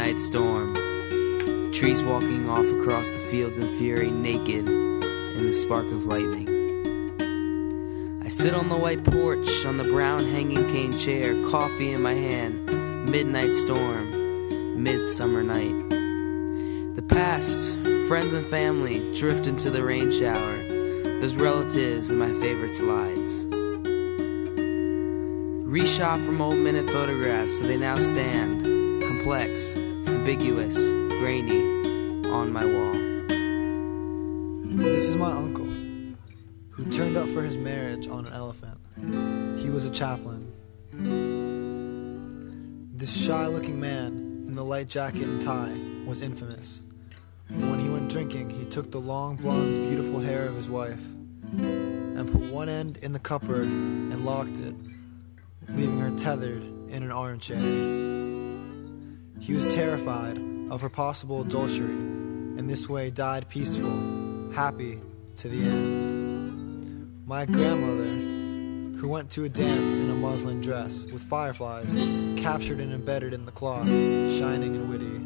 midnight storm. Trees walking off across the fields in fury, naked in the spark of lightning. I sit on the white porch, on the brown hanging cane chair, coffee in my hand, midnight storm, midsummer night. The past, friends and family, drift into the rain shower. Those relatives and my favorite slides. Reshot from old minute photographs, so they now stand, complex, ambiguous, grainy, on my wall. This is my uncle, who turned up for his marriage on an elephant. He was a chaplain. This shy-looking man in the light jacket and tie was infamous. When he went drinking, he took the long, blonde, beautiful hair of his wife and put one end in the cupboard and locked it, leaving her tethered in an armchair. He was terrified of her possible adultery, and this way died peaceful, happy to the end. My grandmother, who went to a dance in a muslin dress with fireflies captured and embedded in the cloth, shining and witty.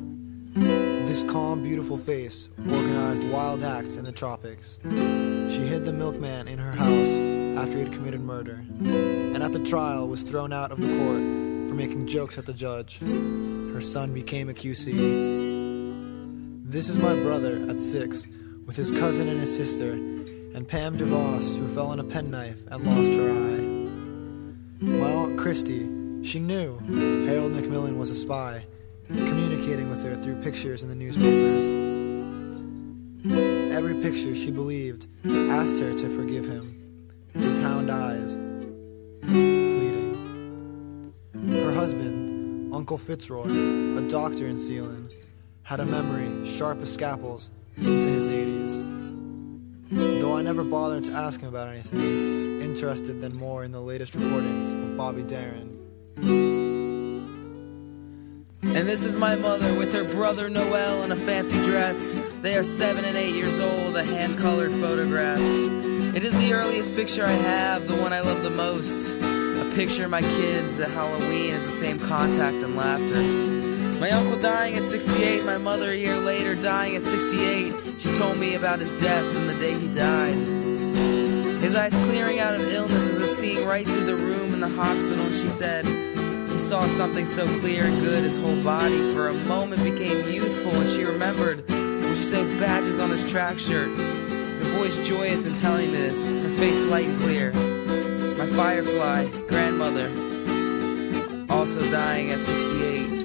This calm, beautiful face organized wild acts in the tropics. She hid the milkman in her house after he had committed murder, and at the trial was thrown out of the court for making jokes at the judge. Her son became a QC. This is my brother at 6, with his cousin and his sister, and Pam DeVos, who fell on a penknife and lost her eye. My Aunt Christy, she knew Harold Macmillan was a spy, communicating with her through pictures in the newspapers. Every picture, she believed, asked her to forgive him, his hound eyes pleading. Her husband, Uncle Fitzroy, a doctor in Sealand, had a memory sharp as scalpels into his 80s. Though I never bothered to ask him about anything, interested then more in the latest recordings of Bobby Darin. And this is my mother with her brother Noel in a fancy dress. They are 7 and 8 years old, a hand-colored photograph. It is the earliest picture I have, the one I love the most. A picture of my kids at Halloween is the same contact and laughter. My uncle dying at 68, my mother a year later dying at 68. She told me about his death and the day he died. His eyes clearing out of illness as if seeing right through the room in the hospital, and she said, he saw something so clear and good, his whole body for a moment became youthful, and she remembered when she sewed badges on his track shirt. Her voice joyous in telling me this, her face light and clear. My firefly grandmother, also dying at 68.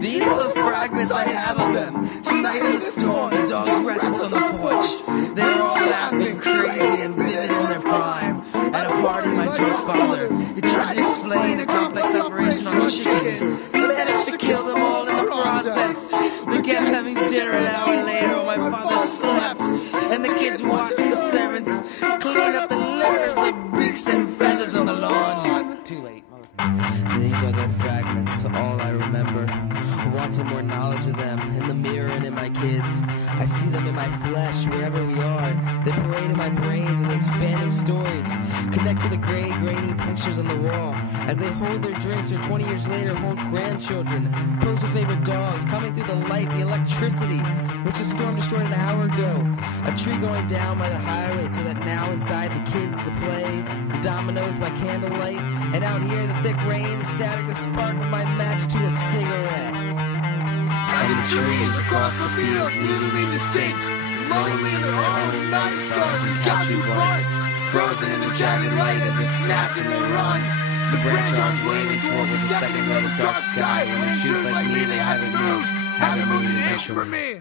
These are the fragments I have of them. Tonight in the storm, the dogs restless on the porch. They were all laughing, crazy and vivid in their prime. At a party, my George father, he tried to explain a complex operation on the chickens, but managed to kill them all in the process. The guests having dinner an hour later while my father slept, and the kids watched the servants clean up the litters of beaks and feathers on the lawn. Too late. These are their fragments, all I remember. Wanting more knowledge of them, in the mirror and in my kids. I see them in my flesh, wherever we are. They parade in my brains and the expanding stories. Connect to the gray, grainy pictures on the wall. As they hold their drinks or 20 years later hold grandchildren. Pose with favorite dogs, coming through the light, the electricity, which the storm destroyed an hour ago. A tree going down by the highway so that now inside the kids, the play, the dominoes by candlelight, and out here the thick rain, static the spark of my match to a cigarette. And the trees across the fields leaving me distinct, lonely in their own night scars and captured bark, frozen in the jagged light as if snapped in their run. The branch arms waving to what was a second ago the dark sky, when in truth like me they haven't moved an inch from me.